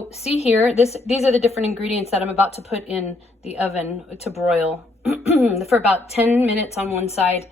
So see here, these are the different ingredients that I'm about to put in the oven to broil for about 10 minutes on one side,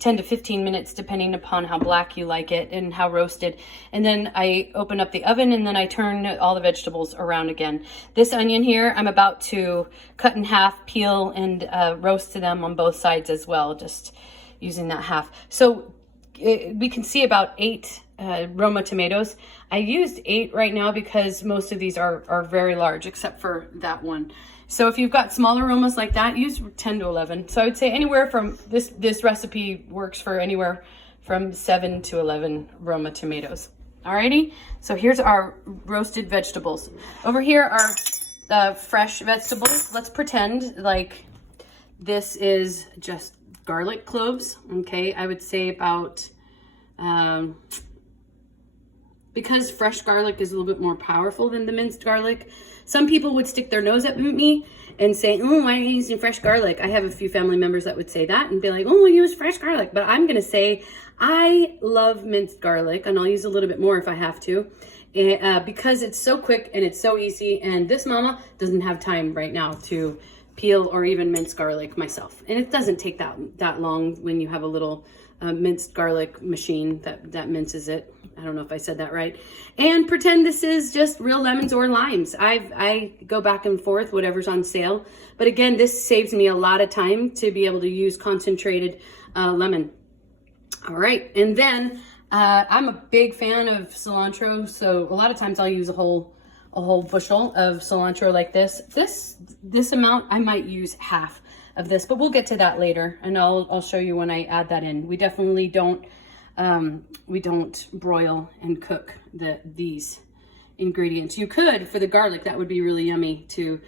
10 to 15 minutes depending upon how black you like it and how roasted. And then I open up the oven and then I turn all the vegetables around again. This onion here, I'm about to cut in half, peel, and roast them on both sides as well, just using that half. So we can see about 8 Roma tomatoes. I used 8 right now because most of these are very large, except for that one. So if you've got smaller Romas like that, use 10 to 11. So I would say anywhere from, this recipe works for anywhere from 7 to 11 Roma tomatoes. Alrighty, so here's our roasted vegetables. Over here are fresh vegetables. Let's pretend like this is just garlic cloves. Okay, I would say about, because fresh garlic is a little bit more powerful than the minced garlic, some people would stick their nose at me and say, oh, why are you using fresh garlic? I have a few family members that would say that and be like, oh, we use fresh garlic. But I'm going to say I love minced garlic, and I'll use a little bit more if I have to, because it's so quick and it's so easy. And this mama doesn't have time right now to peel or even mince garlic myself. And it doesn't take that long when you have a little minced garlic machine that minces it. I don't know if I said that right. And pretend this is just real lemons or limes. I go back and forth, whatever's on sale. But again, this saves me a lot of time to be able to use concentrated lemon. All right, and then I'm a big fan of cilantro, so a lot of times I'll use a whole bushel of cilantro like this. This amount, I might use half of this, but we'll get to that later, and I'll show you when I add that in. We definitely don't broil and cook these ingredients. You could for the garlic. That would be really yummy to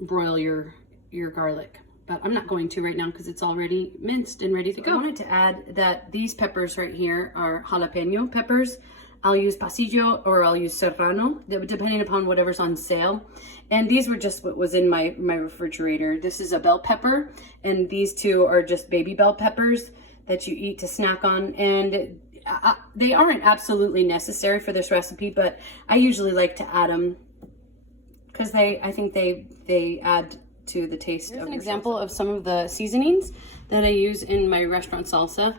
broil your garlic, but I'm not going to right now because it's already minced and ready to go. I wanted to add that these peppers right here are jalapeno peppers. I'll use pasillo or I'll use serrano, depending upon whatever's on sale. And these were just what was in my refrigerator. This is a bell pepper, and these two are just baby bell peppers that you eat to snack on. And they aren't absolutely necessary for this recipe, but I usually like to add them because I think they add to the taste. Here's an example of some of the seasonings that I use in my restaurant salsa.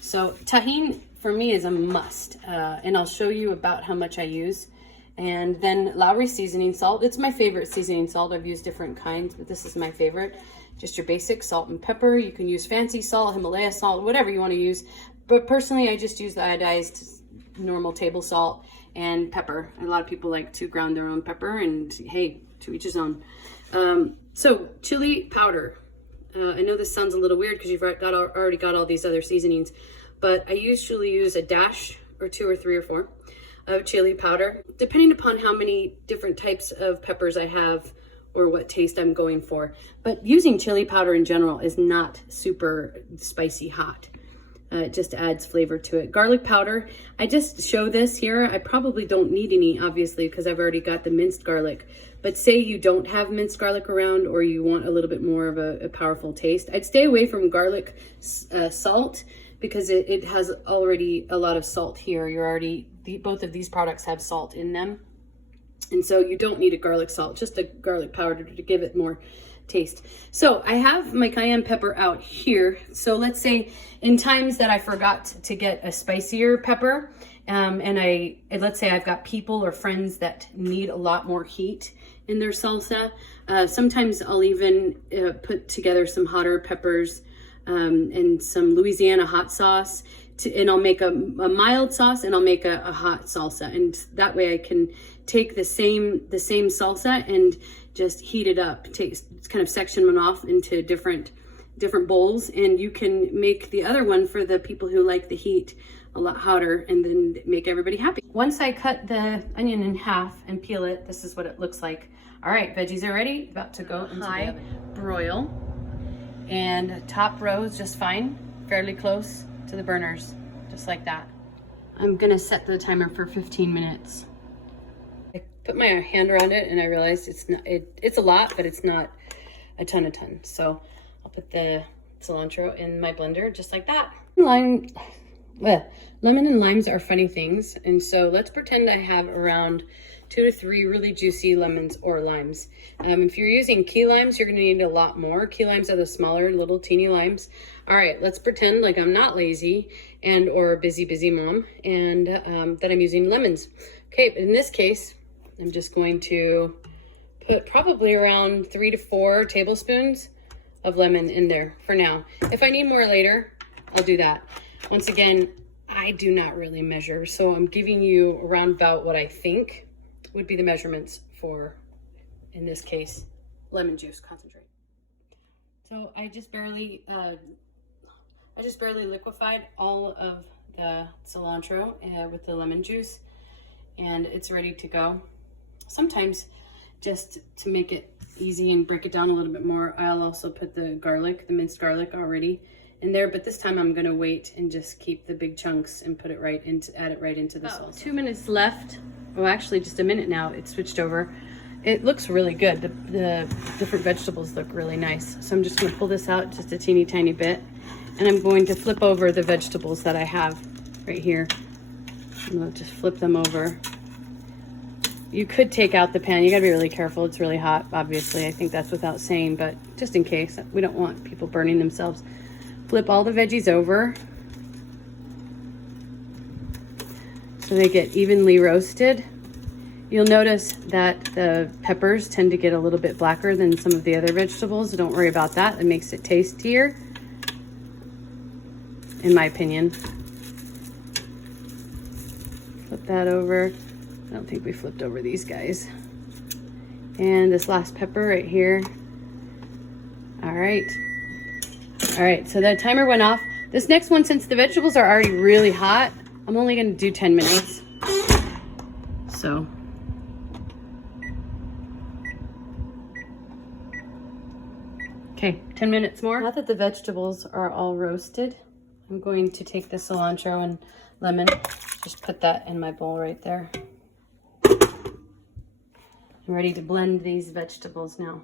So tahini for me is a must, and I'll show you about how much I use. And then Lowry seasoning salt. It's my favorite seasoning salt. I've used different kinds, but this is my favorite. Just your basic salt and pepper. You can use fancy salt, Himalaya salt, whatever you want to use. But personally, I just use the iodized normal table salt and pepper. A lot of people like to ground their own pepper, and hey, to each his own. So chili powder. I know this sounds a little weird because you've already got all these other seasonings, but I usually use a dash or 2 or 3 or 4 of chili powder, depending upon how many different types of peppers I have or what taste I'm going for. But using chili powder in general is not super spicy hot. It just adds flavor to it. Garlic powder, I just show this here. I probably don't need any, obviously, because I've already got the minced garlic. But say you don't have minced garlic around, or you want a little bit more of a powerful taste, I'd stay away from garlic salt, because it has already a lot of salt here. Both of these products have salt in them. And so you don't need a garlic salt, just a garlic powder to give it more taste. So I have my cayenne pepper out here. So let's say in times that I forgot to get a spicier pepper, and let's say I've got people or friends that need a lot more heat in their salsa. Sometimes I'll even put together some hotter peppers and some Louisiana hot sauce, and I'll make a mild sauce, and I'll make a hot salsa, and that way I can take the same salsa and just heat it up, kind of section them off into different bowls, and you can make the other one for the people who like the heat a lot hotter, and then make everybody happy. Once I cut the onion in half and peel it, this is what it looks like. All right, veggies are ready, about to go into the oven. Broil, and top row is just fine, fairly close to the burners, just like that. I'm gonna set the timer for 15 minutes. I put my hand around it and I realized it's a lot, but it's not a ton. So I'll put the cilantro in my blender just like that. Lemon and limes are funny things, and so let's pretend I have around 2 to 3 really juicy lemons or limes. If you're using key limes, you're gonna need a lot more. Key limes are the smaller, little teeny limes. All right, let's pretend like I'm not lazy and or a busy mom, and that I'm using lemons. Okay, in this case, I'm just going to put probably around 3 to 4 tablespoons of lemon in there for now. If I need more later, I'll do that. Once again, I do not really measure, so I'm giving you around about what I think would be the measurements for, in this case, lemon juice concentrate. So I just barely liquefied all of the cilantro with the lemon juice, and it's ready to go. Sometimes, just to make it easy and break it down a little bit more, I'll also put the garlic, the minced garlic already in there, but this time I'm gonna wait and just keep the big chunks and put it right into, add it right into the salsa. 2 minutes left. Well, actually just a minute now, it switched over. It looks really good. The different vegetables look really nice. So I'm just gonna pull this out just a teeny tiny bit, and I'm going to flip over the vegetables that I have right here. I'm gonna just flip them over. You could take out the pan. You gotta be really careful. It's really hot, obviously. I think that's without saying, but just in case, we don't want people burning themselves. Flip all the veggies over so they get evenly roasted. You'll notice that the peppers tend to get a little bit blacker than some of the other vegetables. Don't worry about that. It makes it tastier, in my opinion. Flip that over. I don't think we flipped over these guys. And this last pepper right here. All right. All right, so the timer went off. This next one, since the vegetables are already really hot, I'm only gonna do 10 minutes. So. Okay, 10 minutes more. Now that the vegetables are all roasted, I'm going to take the cilantro and lemon, just put that in my bowl right there. I'm ready to blend these vegetables now.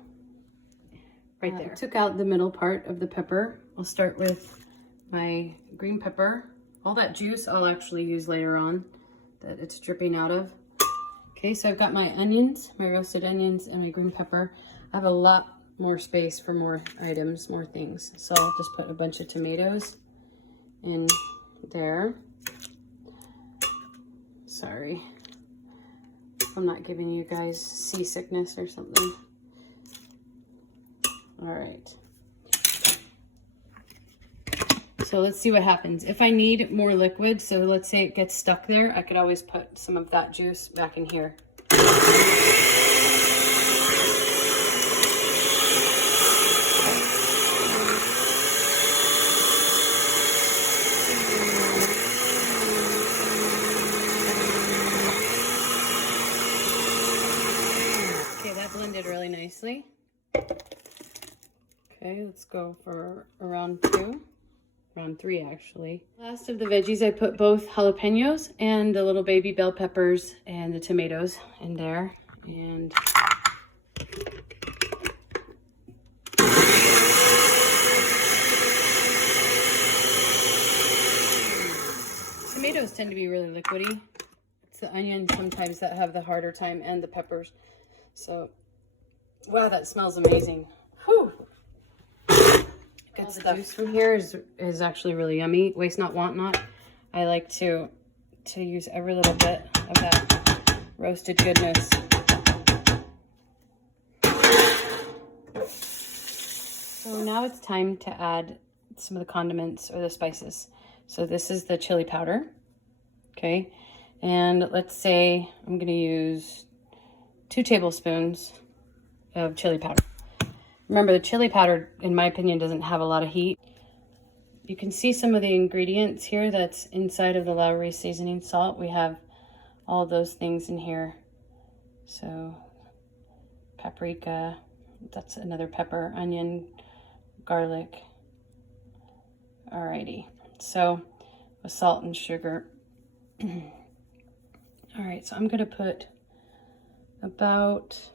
Right there. I took out the middle part of the pepper. I'll start with my green pepper. All that juice I'll actually use later on that it's dripping out of. Okay, so I've got my onions, my roasted onions, and my green pepper. I have a lot more space for more items, more things. So I'll just put a bunch of tomatoes in there. Sorry, I'm not giving you guys seasickness or something. All right. So let's see what happens. If I need more liquid, so let's say it gets stuck there, I could always put some of that juice back in here. Okay, that blended really nicely. Okay, let's go for around 2. Around 3 actually. Last of the veggies, I put both jalapenos and the little baby bell peppers and the tomatoes in there. And tomatoes tend to be really liquidy. It's the onions sometimes that have the harder time, and the peppers. So, wow, that smells amazing. Whew. Good stuff. The juice from here is actually really yummy. Waste not, want not. I like to use every little bit of that roasted goodness. So now it's time to add some of the condiments or the spices. So this is the chili powder, okay? And let's say I'm gonna use 2 tablespoons of chili powder. Remember, the chili powder, in my opinion, doesn't have a lot of heat. You can see some of the ingredients here that's inside of the Lowry seasoning salt. We have all those things in here. So, paprika, that's another pepper, onion, garlic. Alrighty, so with salt and sugar. Alright, so I'm gonna put about...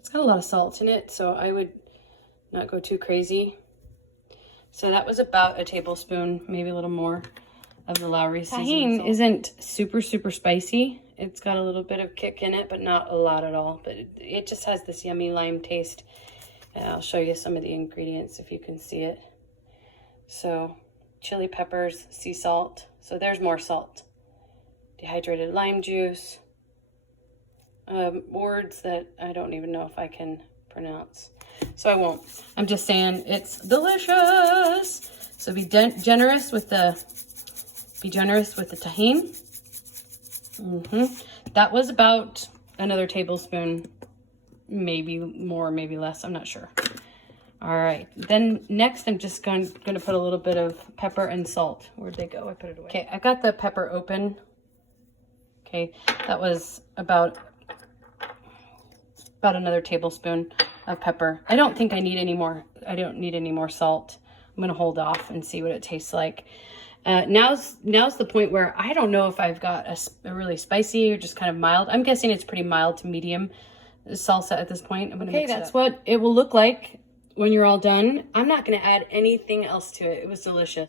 It's got a lot of salt in it, so I would not go too crazy. So that was about a tablespoon, maybe a little more, of the Lowry seasoning. Tahini isn't super spicy. It's got a little bit of kick in it, but not a lot at all. But it just has this yummy lime taste. And I'll show you some of the ingredients if you can see it. So, chili peppers, sea salt. So there's more salt. Dehydrated lime juice. Words that I don't even know if I can pronounce. So I won't. I'm just saying it's delicious. So be generous with the tahini. That was about another tablespoon, maybe more, maybe less. I'm not sure. All right. Then next, I'm just going to put a little bit of pepper and salt. Where'd they go? I put it away. Okay, I got the pepper open. Okay, that was about another tablespoon of pepper. I don't think I need any more. I don't need any more salt. I'm gonna hold off and see what it tastes like. Now's the point where I don't know if I've got a really spicy or just kind of mild. I'm guessing it's pretty mild to medium salsa at this point. I'm gonna mix it up. That's what it will look like when you're all done. I'm not gonna add anything else to it. It was delicious.